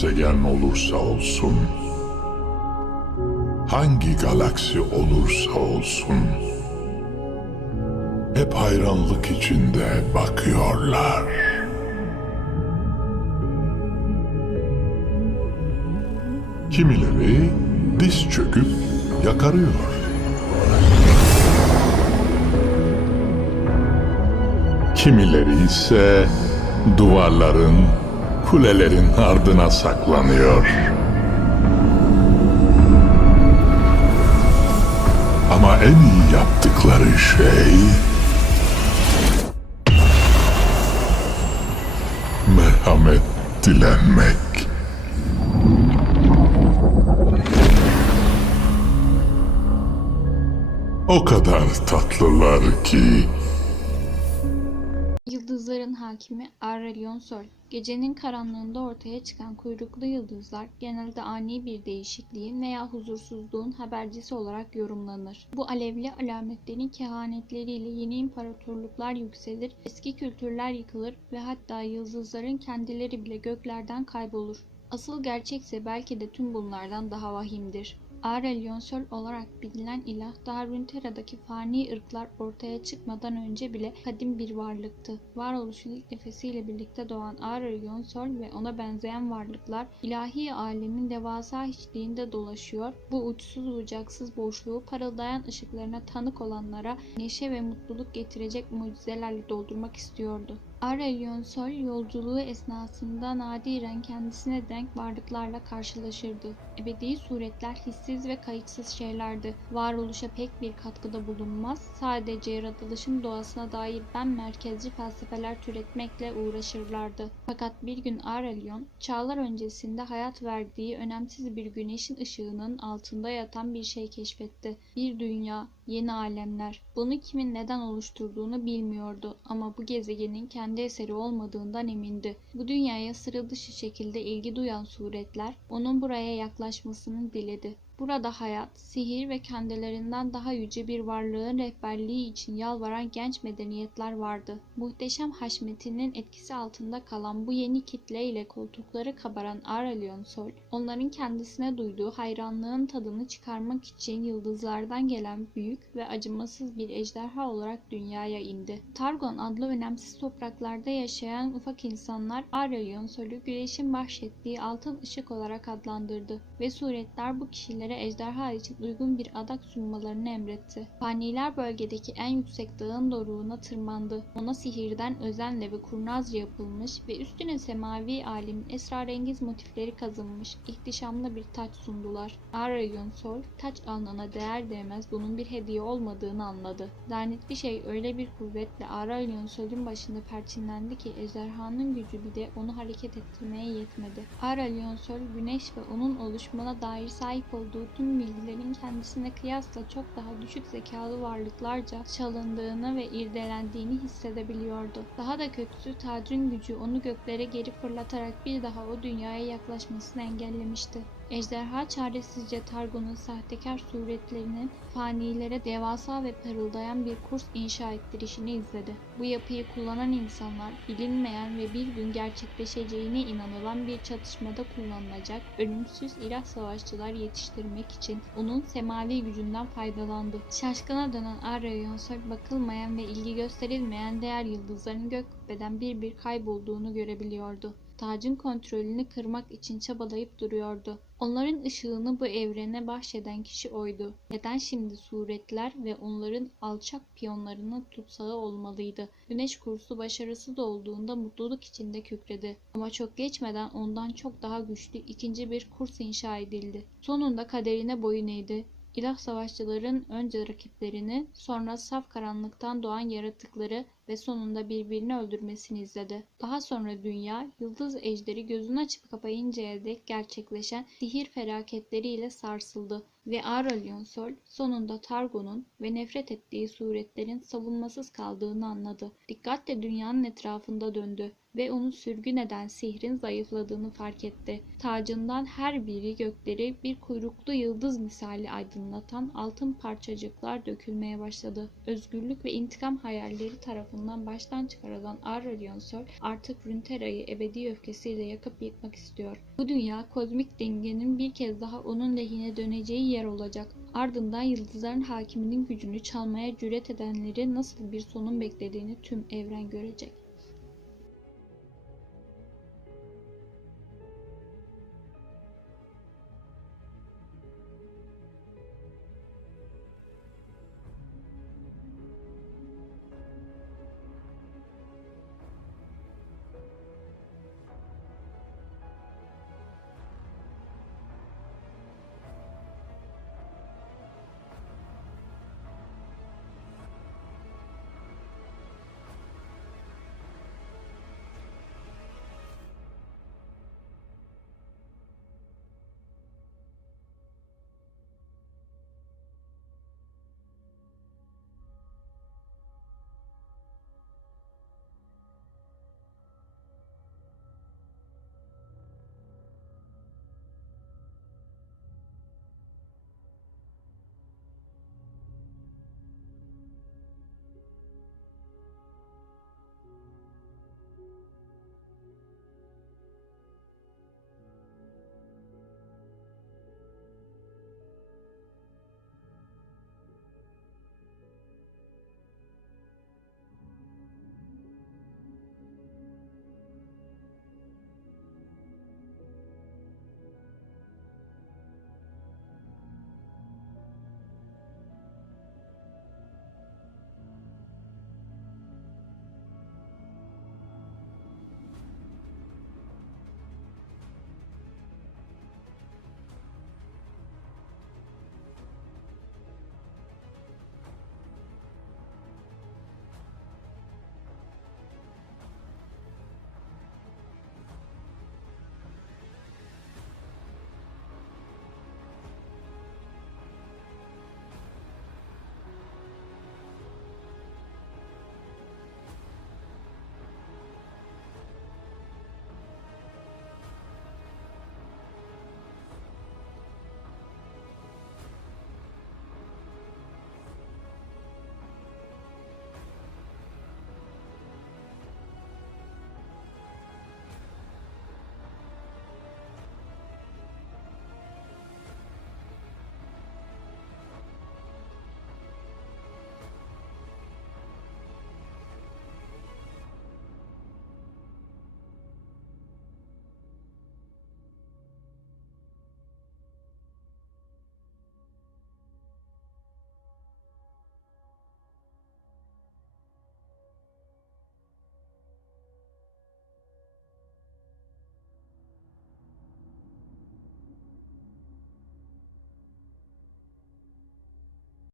gezegen olursa olsun, hangi galaksi olursa olsun, hep hayranlık içinde bakıyorlar. Kimileri diz çöküp yakarıyor. Kimileri ise duvarların, kulelerin ardına saklanıyor. Ama en iyi yaptıkları şey merhamet dilenmek. O kadar tatlılar ki Yıldızların hakimi Aurelion Sol. Gecenin karanlığında ortaya çıkan kuyruklu yıldızlar genelde ani bir değişikliğin veya huzursuzluğun habercisi olarak yorumlanır. Bu alevli alametlerin kehanetleriyle yeni imparatorluklar yükselir, eski kültürler yıkılır ve hatta yıldızların kendileri bile göklerden kaybolur. Asıl gerçekse belki de tüm bunlardan daha vahimdir. Aurelion Sol olarak bilinen ilah daha Runeterra'daki fani ırklar ortaya çıkmadan önce bile kadim bir varlıktı. Varoluşun ilk nefesiyle birlikte doğan Aurelion Sol ve ona benzeyen varlıklar ilahi alemin devasa hiçliğinde dolaşıyor. Bu uçsuz bucaksız boşluğu parıldayan ışıklarına tanık olanlara neşe ve mutluluk getirecek mucizelerle doldurmak istiyordu. Aurelion Sol yolculuğu esnasında nadiren kendisine denk varlıklarla karşılaşırdı. Ebedi suretler hissiz ve kayıtsız şeylerdi. Varoluşa pek bir katkıda bulunmaz, sadece yaratılışın doğasına dair ben merkezci felsefeler türetmekle uğraşırlardı. Fakat bir gün Aurelion, çağlar öncesinde hayat verdiği önemsiz bir güneşin ışığının altında yatan bir şey keşfetti. Bir dünya, yeni alemler. Bunu kimin neden oluşturduğunu bilmiyordu ama bu gezegenin kendi eseri olmadığından emindi. Bu dünyaya sıra dışı şekilde ilgi duyan suretler onun buraya yaklaşmasını diledi. Burada hayat, sihir ve kendilerinden daha yüce bir varlığın rehberliği için yalvaran genç medeniyetler vardı. Muhteşem haşmetinin etkisi altında kalan bu yeni kitle ile koltukları kabaran Aurelion Sol, onların kendisine duyduğu hayranlığın tadını çıkarmak için yıldızlardan gelen büyük ve acımasız bir ejderha olarak dünyaya indi. Targon adlı önemsiz topraklarda yaşayan ufak insanlar Aurelion Sol'ü güneşin bahşettiği altın ışık olarak adlandırdı ve suretler bu kişilere ejderha için uygun bir adak sunmalarını emretti. Faniler bölgedeki en yüksek dağın doruğuna tırmandı. Ona sihirden özenle ve kurnazca yapılmış ve üstüne semavi alimin esrarengiz motifleri kazınmış ihtişamlı bir taç sundular. Aurelion Sol, taç alnına değer değmez bunun bir hediye olmadığını anladı. Lanet bir şey öyle bir kuvvetle Aurelion Sol'ün başında perçinlendi ki ejderhanın gücü bir de onu hareket ettirmeye yetmedi. Aurelion Sol, güneş ve onun oluşumuna dair sahip olduğu tüm bilgilerin kendisine kıyasla çok daha düşük zekalı varlıklarca çalındığını ve irdelendiğini hissedebiliyordu. Daha da kötüsü tacın gücü onu göklere geri fırlatarak bir daha o dünyaya yaklaşmasını engellemişti. Ejderha çaresizce Targon'un sahtekar suretlerinin fanilere devasa ve parıldayan bir kurs inşa ettirişini izledi. Bu yapıyı kullanan insanlar bilinmeyen ve bir gün gerçekleşeceğine inanılan bir çatışmada kullanılacak ölümsüz ilah savaşçılar yetiştirmek için onun semavi gücünden faydalandı. Şaşkına dönen Aurelion Sol bakılmayan ve ilgi gösterilmeyen diğer yıldızların gök kubbeden bir bir kaybolduğunu görebiliyordu tacın kontrolünü kırmak için çabalayıp duruyordu. Onların ışığını bu evrene bahşeden kişi oydu. Neden şimdi suretler ve onların alçak piyonlarının tutsağı olmalıydı? Güneş kursu başarısız olduğunda mutluluk içinde kükredi. Ama çok geçmeden ondan çok daha güçlü ikinci bir kurs inşa edildi. Sonunda kaderine boyun eğdi. İlah savaşçıların önce rakiplerini, sonra saf karanlıktan doğan yaratıkları ve sonunda birbirini öldürmesini izledi. Daha sonra dünya, yıldız ejderi gözünü açıp kapayıncaya dek gerçekleşen sihir felaketleriyle sarsıldı ve Aurelion Sol sonunda Targon'un ve nefret ettiği suretlerin savunmasız kaldığını anladı. Dikkatle dünyanın etrafında döndü ve onu sürgün eden sihrin zayıfladığını fark etti. Tacından her biri gökleri bir kuyruklu yıldız misali aydınlatan altın parçacıklar dökülmeye başladı. Özgürlük ve intikam hayalleri tarafından tarafından baştan çıkarılan Aurelion Sol artık Runeterra'yı ebedi öfkesiyle yakıp yıkmak istiyor. Bu dünya kozmik dengenin bir kez daha onun lehine döneceği yer olacak. Ardından yıldızların hakiminin gücünü çalmaya cüret edenleri nasıl bir sonun beklediğini tüm evren görecek.